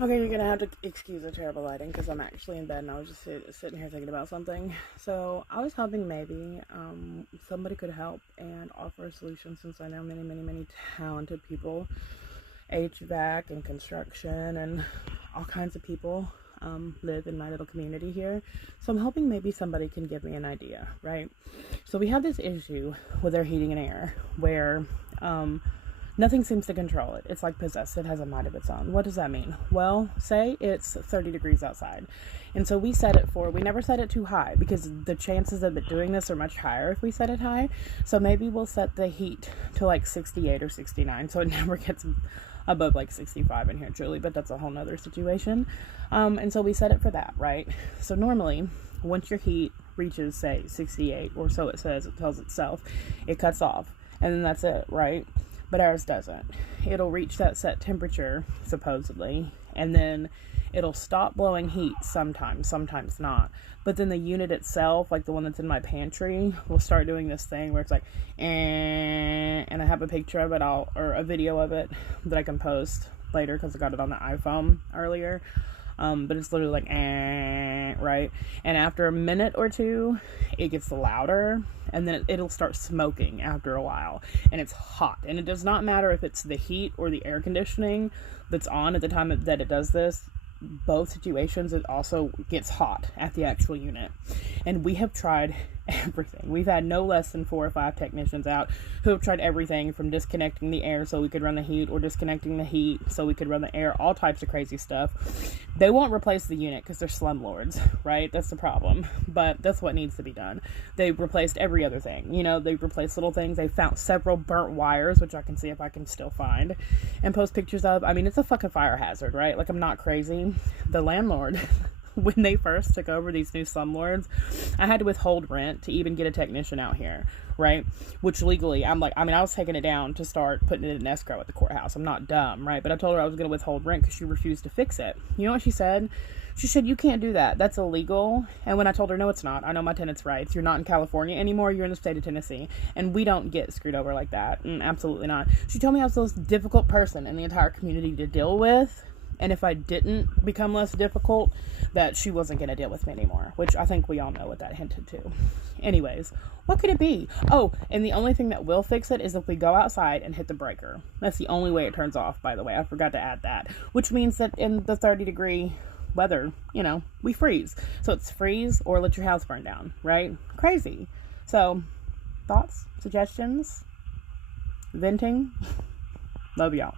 Okay, you're gonna have to excuse the terrible lighting because I'm actually in bed and I was just sitting here thinking about something. So I was hoping maybe somebody could help and offer a solution since I know many, many, many talented people, HVAC and construction and all kinds of people live in my little community here. So I'm hoping maybe somebody can give me an idea, right? So we have this issue with our heating and air where nothing seems to control it. It's like possessed. It has a mind of its own. What does that mean? Well, say it's 30 degrees outside. And so we never set it too high because the chances of it doing this are much higher if we set it high. So maybe we'll set the heat to like 68 or 69 so it never gets above like 65 in here, truly, but that's a whole nother situation. And so we set it for that, right? So normally, once your heat reaches, say, 68, or so it says, it tells itself, it cuts off. And then that's it, right? But ours doesn't. It'll reach that set temperature, supposedly, and then it'll stop blowing heat sometimes not. But then the unit itself, like the one that's in my pantry, will start doing this thing where it's like, and I have a picture of it, or a video of it that I can post later because I got it on the iPhone earlier. But it's literally like, right? And after a minute or two, it gets louder, and then it'll start smoking after a while, and it's hot. And it does not matter if it's the heat or the air conditioning that's on at the time that it does this. Both situations, it also gets hot at the actual unit. And we have tried everything. We've had no less than 4 or 5 technicians out who have tried everything from disconnecting the air so we could run the heat, or disconnecting the heat so we could run the air, all types of crazy stuff. They won't replace the unit because they're slumlords, right? That's the problem. But that's what needs to be done. They replaced every other thing. They replaced little things. They found several burnt wires, which I can see if I can still find and post pictures of. I mean, it's a fucking fire hazard, right? Like, I'm not crazy. The landlord, when they first took over, these new slumlords, I had to withhold rent to even get a technician out here, right? Which legally, I was taking it down to start putting it in escrow at the courthouse. I'm not dumb, right? But I told her I was going to withhold rent because she refused to fix it. You know what she said? She said, "You can't do that. That's illegal." And when I told her, "No, it's not. I know my tenants' rights. You're not in California anymore. You're in the state of Tennessee. And we don't get screwed over like that." Absolutely not. She told me I was the most difficult person in the entire community to deal with. And if I didn't become less difficult, that she wasn't going to deal with me anymore, which I think we all know what that hinted to. Anyways, what could it be? Oh, and the only thing that will fix it is if we go outside and hit the breaker. That's the only way it turns off, by the way. I forgot to add that. Which means that in the 30-degree weather, we freeze. So it's freeze or let your house burn down, right? Crazy. So, thoughts, suggestions, venting? Love y'all.